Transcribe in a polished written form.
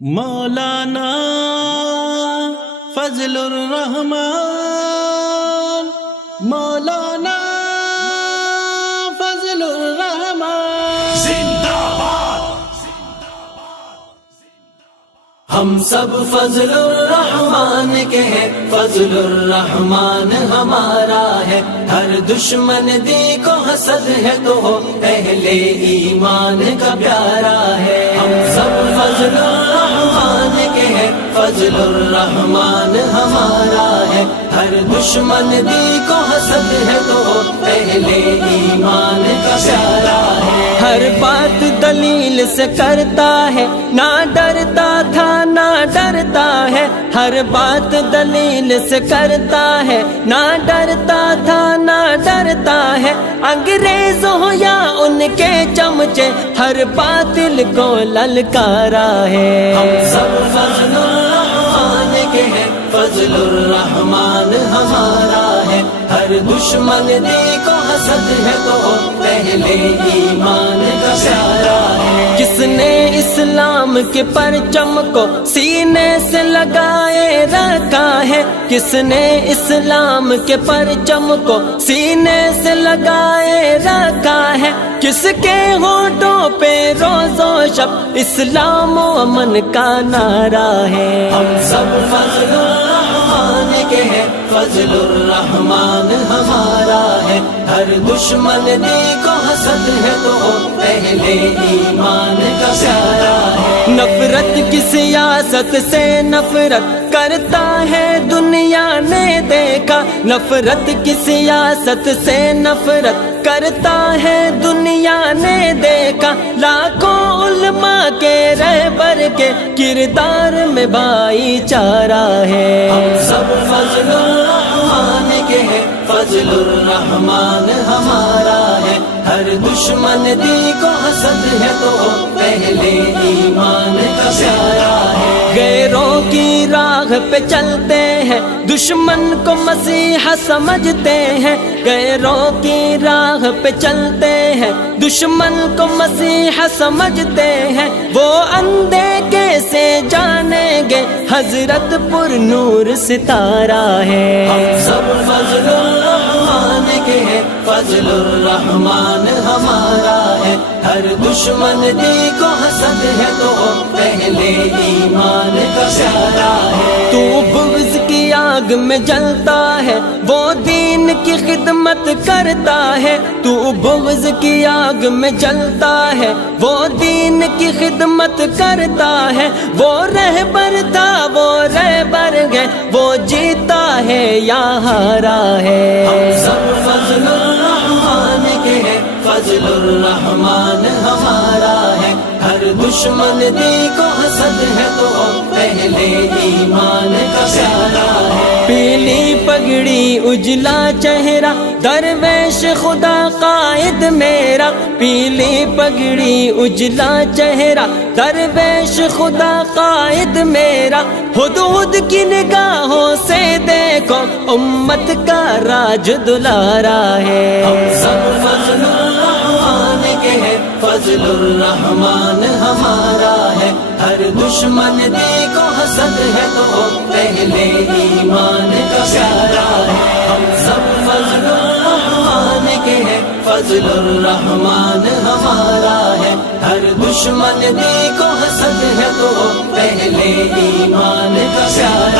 مولانا فضل الرحمان، مولانا فضل الرحمان زندہ باد۔ ہم سب فضل الرحمان کے ہیں، فضل الرحمان ہمارا ہے۔ ہر دشمن دیکھو حسد ہے تو ہو اہل ایمان کا پیارا ہے۔ ہم سب فضل الرحمان کے ہیں، فضل الرحمان ہمارا ہے۔ ہر دشمن دیکھو حسد ہے تو ہو اہل ایمان کا پیارا ہے۔ ہر بات دلیل سے کرتا ہے، نہ ڈرتا تھا نہ ڈرتا ہے۔ ہر بات دلیل سے کرتا ہے، نہ ڈرتا تھا نہ ڈرتا ہے۔ انگریز ہو یا ان کے چمچے، ہر باطل کو للکارا ہے۔ ہم سب فضل الرحمان کے ہیں، فضل الرحمان ہمارا ہے۔ ہر دشمن دیکھو حسد ہے تو پہلے ایمان کا پیارا ہے۔ جس نے اسلام کے پرچم کو سینے سے لگائے رکھا ہے، کس نے اسلام کے پرچم کو سینے سے لگائے رکھا ہے، کس کے ہونٹوں پہ روز و شب اسلام و امن کا نعرہ ہے۔ ہم سب فضل الرحمان کے ہیں، فضل الرحمان ہمارا ہے۔ ہر دشمن دیکھو حسد ہے تو پہلے ایمان کا پیارا ہے۔ نفرت کی سیاست سے نفرت کرتا ہے دنیا نے دیکھا، نفرت کی سیاست سے نفرت کرتا ہے دنیا نے دیکھا۔ لاکھوں علماء کے رہبر کے کردار میں بھائی چارہ ہے۔ ہم سب فضل الرحمان کے ہیں، فضل الرحمان ہمارا ہے۔ ہر دشمن دیکھو حسد ہے تو پہلے ایمان کا پیارا ہے۔ غیروں کی راہ پہ چلتے ہیں، دشمن کو مسیحا سمجھتے ہیں۔ غیروں کی راہ پہ چلتے ہیں، دشمن کو مسیحا سمجھتے ہیں۔ وہ اندھے کیسے جانیں گے حضرت پر نور ستارہ ہے۔ ہم سب فضل الرحمان کے ہیں، فضل الرحمان ہمارا ہے۔ ہر دشمن دیکھو حسد ہے تو پہلے ایمان کا پیارا ہے۔ تو بغض کی آگ میں جلتا ہے، وہ دین کی خدمت کرتا ہے۔ تو بغض کی آگ میں جلتا ہے، وہ دین کی خدمت کرتا ہے۔ وہ رہبر تھا وہ رہبر ہے، وہ جیتا ہے یا ہارا ہے۔ ہم سب فضل الرحمان کے ہیں، فضل الرحمان ہمارا ہے۔ ہر دشمن دیکھو حسد ہے تو پہلے ایمان کا پیارا ہے۔ پیلی پگڑی اجلا چہرہ درویش خدا قائد میرا، پیلی پگڑی اجلا چہرہ درویش خدا قائد میرا۔ حدود کی نگاہوں سے دیکھو امت کا راج دلارا ہے۔ ہم سب فضل الرحمان کے ہیں، فضل الرحمان ہمارا ہے۔ ہر دشمن دیکھو حسد ہے تو پہلے ایمان کا پیارا ہے۔ ہم سب فضل الرحمان کے ہیں، فضل الرحمان ہمارا ہے۔ ہر دشمن دیکھو حسد ہے تو پہلے ایمان کا پیارا